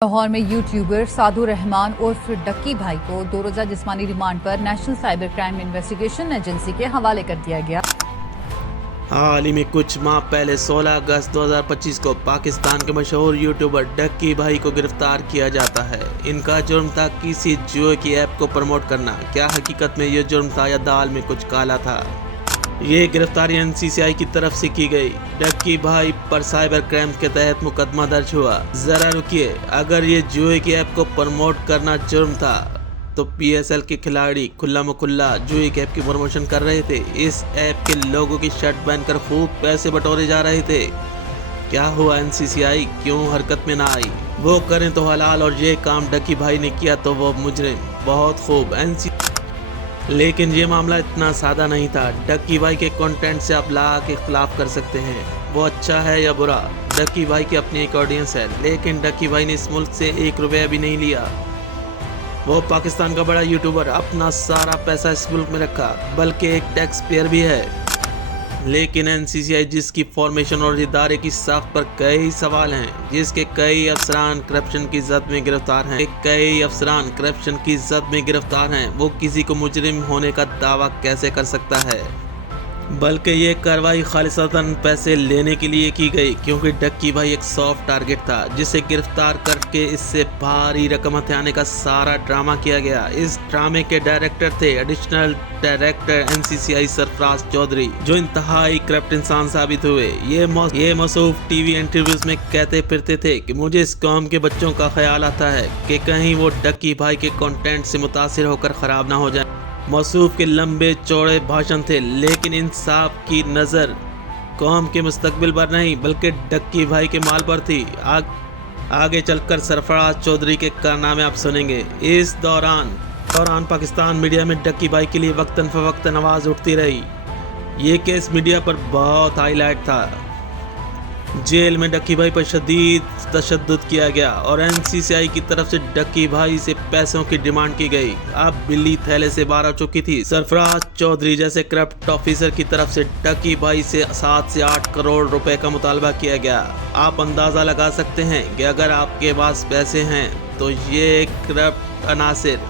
लाहौर में यूट्यूबर साधु रहमान उर्फ डक्की भाई को 2 रोजा जिस्मानी रिमांड पर national cyber crime investigation agency के हवाले कर दिया गया। हाल ही में कुछ माह पहले 16 अगस्त 2025 को पाकिस्तान के मशहूर यूट्यूबर डक्की भाई को गिरफ्तार किया जाता है। इनका जुर्म था किसी जुए की ऐप को प्रमोट करना। क्या हकीकत में ये जुर्म था या दाल में कुछ काला था? ये गिरफ्तारी NCCI की तरफ से की गई। डक्की भाई पर साइबर क्राइम के तहत मुकदमा दर्ज हुआ। जरा रुकिए, अगर ये जुए की ऐप को प्रमोट करना जुर्म था तो PSL के खिलाड़ी खुल्ला मुखुल्ला जुए की ऐप की प्रमोशन कर रहे थे। इस ऐप के लोगों की शर्ट पहनकर खूब पैसे बटोरे जा रहे थे। क्या हुआ NCCI क्यों हरकत में ना आई? वो करें तो हलाल और ये काम डक्की भाई ने किया तो वो मुजरिम। बहुत खूब लेकिन ये मामला इतना सादा नहीं था। डक्की भाई के कंटेंट से आप ला के इख्तलाफ कर सकते हैं, वो अच्छा है या बुरा। डक्की भाई की अपनी एक ऑडियंस है, लेकिन डक्की भाई ने इस मुल्क से 1 रुपया भी नहीं लिया। वो पाकिस्तान का बड़ा यूट्यूबर, अपना सारा पैसा इस मुल्क में रखा, बल्कि एक टैक्स पेयर भी है। लेकिन NCCI जिसकी फॉर्मेशन और इदारे की साख्त पर कई सवाल हैं, जिसके कई अफसरान करप्शन की जद में गिरफ्तार हैं, वो किसी को मुजरिम होने का दावा कैसे कर सकता है? बल्कि ये कार्रवाई खालिसतन पैसे लेने के लिए की गई, क्योंकि डक्की भाई एक सॉफ्ट टारगेट था जिसे गिरफ्तार करके इससे भारी रकम हथियाने का सारा ड्रामा किया गया। इस ड्रामे के डायरेक्टर थे additional director NCCI Sarfaraz Chaudhry, जो इंतहाई करप्ट इंसान साबित हुए। ये मसूफ टीवी इंटरव्यूज में कहते फिरते थे कि मुझे इस कौम के बच्चों का ख्याल आता है कि कहीं वो डक्की भाई के कंटेंट से मुतासिर होकर खराब ना हो जाए। मसूफ के लंबे चौड़े भाषण थे, लेकिन इंसाफ की नज़र कौम के मुस्तकबिल पर नहीं बल्कि डक्की भाई के माल पर थी। आगे चलकर सरफराज चौधरी के कारनामे आप सुनेंगे। इस दौरान पाकिस्तान मीडिया में डक्की भाई के लिए वक्तन फवक्तन आवाज़ उठती रही। ये केस मीडिया पर बहुत हाईलाइट था। जेल में डक्की भाई पर शदीद तशद्दुद किया गया और NCCI की तरफ से डक्की भाई से पैसों की डिमांड की गई। अब बिल्ली थैले से बाहर आ चुकी थी। सरफराज चौधरी जैसे करप्ट ऑफिसर की तरफ से डक्की भाई से 7 से 8 करोड़ रुपए का मुतालबा किया गया। आप अंदाज़ा लगा सकते हैं कि अगर आपके पास पैसे हैं तो ये करप्ट अनासिर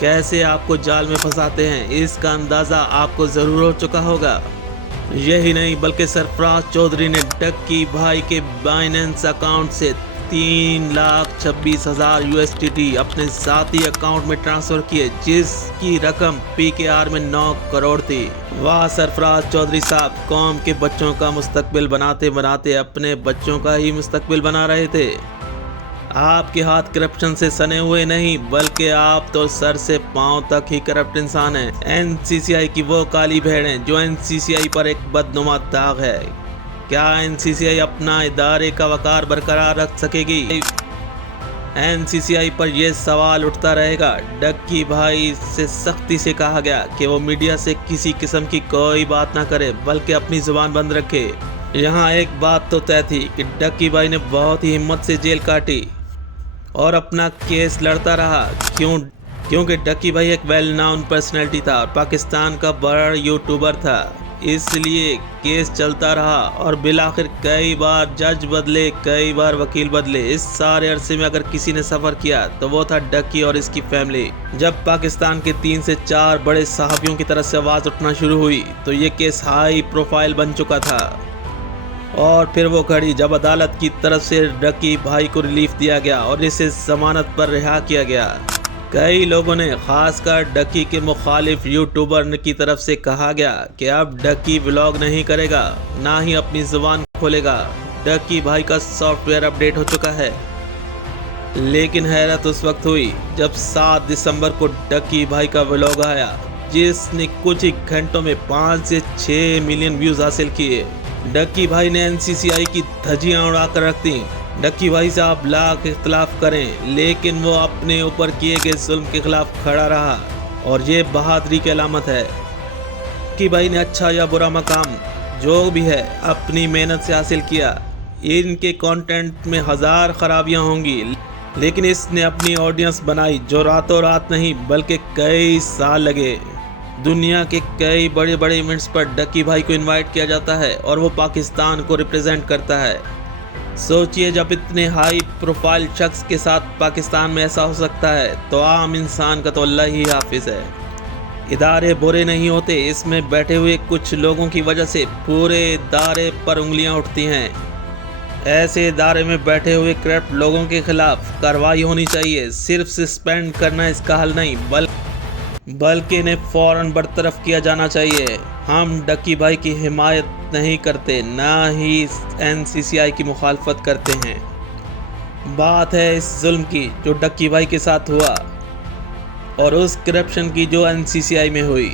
कैसे आपको जाल में फंसाते हैं, इसका अंदाज़ा आपको ज़रूर हो चुका होगा। यही नहीं बल्कि सरफराज चौधरी ने डक्की भाई के बाइनेंस अकाउंट से 3,26,000 USDT अपने ज़ाती अकाउंट में ट्रांसफ़र किए, जिसकी रकम PKR में 9 करोड़ थी। वाह सरफराज चौधरी साहब, कौम के बच्चों का मुस्तकबिल बनाते बनाते अपने बच्चों का ही मुस्तकबिल बना रहे थे। आपके हाथ करप्शन से सने हुए नहीं, बल्कि आप तो सर से पांव तक ही करप्ट इंसान हैं। NCCI की वो काली भेड़ें जो NCCI पर एक बदनुमा दाग है। क्या NCCI अपना इदारे का वकार बरकरार रख सकेगी? NCCI पर यह सवाल उठता रहेगा। डक्की भाई से सख्ती से कहा गया कि वो मीडिया से किसी किस्म की कोई बात ना करे, बल्कि अपनी जुबान बंद रखे। यहाँ एक बात तो तय थी कि डक्की भाई ने बहुत ही हिम्मत से जेल काटी और अपना केस लड़ता रहा। क्योंकि डक्की भाई एक वेल नोन पर्सनैलिटी था और पाकिस्तान का बड़ा यूट्यूबर था, इसलिए केस चलता रहा और बिलाखिर कई बार जज बदले, कई बार वकील बदले। इस सारे अरसे में अगर किसी ने सफ़र किया तो वो था डक्की और इसकी फैमिली। जब पाकिस्तान के 3 से 4 बड़े सहाफ़ियों की तरफ से आवाज़ उठना शुरू हुई तो ये केस हाई प्रोफाइल बन चुका था। और फिर वो घड़ी जब अदालत की तरफ से डक्की भाई को रिलीफ दिया गया और इसे जमानत पर रिहा किया गया। कई लोगों ने, खासकर डक्की के मुखालिफ यूट्यूबर की तरफ से कहा गया कि अब डक्की व्लॉग नहीं करेगा, ना ही अपनी जुबान खोलेगा। डक्की भाई का सॉफ्टवेयर अपडेट हो चुका है। लेकिन हैरत उस वक्त हुई जब 7 दिसंबर को डक्की भाई का व्लॉग आया, जिसने कुछ ही घंटों में 5 से 6 मिलियन व्यूज़ हासिल किए। डक्की भाई ने NCCI की धज्जियां उड़ा कर रख दी। डक्की भाई से आप लाख इख्तलाफ करें, लेकिन वो अपने ऊपर किए गए जुल्म के खिलाफ खड़ा रहा और ये बहादुरी की अलामत है। डक्की भाई ने अच्छा या बुरा मकाम जो भी है अपनी मेहनत से हासिल किया। इनके कंटेंट में 1000 खराबियां होंगी, लेकिन इसने अपनी ऑडियंस बनाई जो रातों रात नहीं बल्कि कई साल लगे। दुनिया के कई बड़े बड़े इवेंट्स पर डक्की भाई को इनवाइट किया जाता है और वो पाकिस्तान को रिप्रेजेंट करता है। सोचिए, जब इतने हाई प्रोफाइल शख्स के साथ पाकिस्तान में ऐसा हो सकता है तो आम इंसान का तो अल्लाह ही हाफिज है। इदारे बुरे नहीं होते, इसमें बैठे हुए कुछ लोगों की वजह से पूरे इदारे पर उंगलियां उठती हैं। ऐसे इदारे में बैठे हुए करप्ट लोगों के खिलाफ कार्रवाई होनी चाहिए। सिर्फ सस्पेंड करना इसका हल नहीं, बल्कि इन्हें फौरन बरतरफ किया जाना चाहिए। हम डक्की भाई की हिमायत नहीं करते, ना ही NCCI की मुखालफत करते हैं। बात है इस जुल्म की जो डक्की भाई के साथ हुआ और उस करप्शन की जो NCCI में हुई।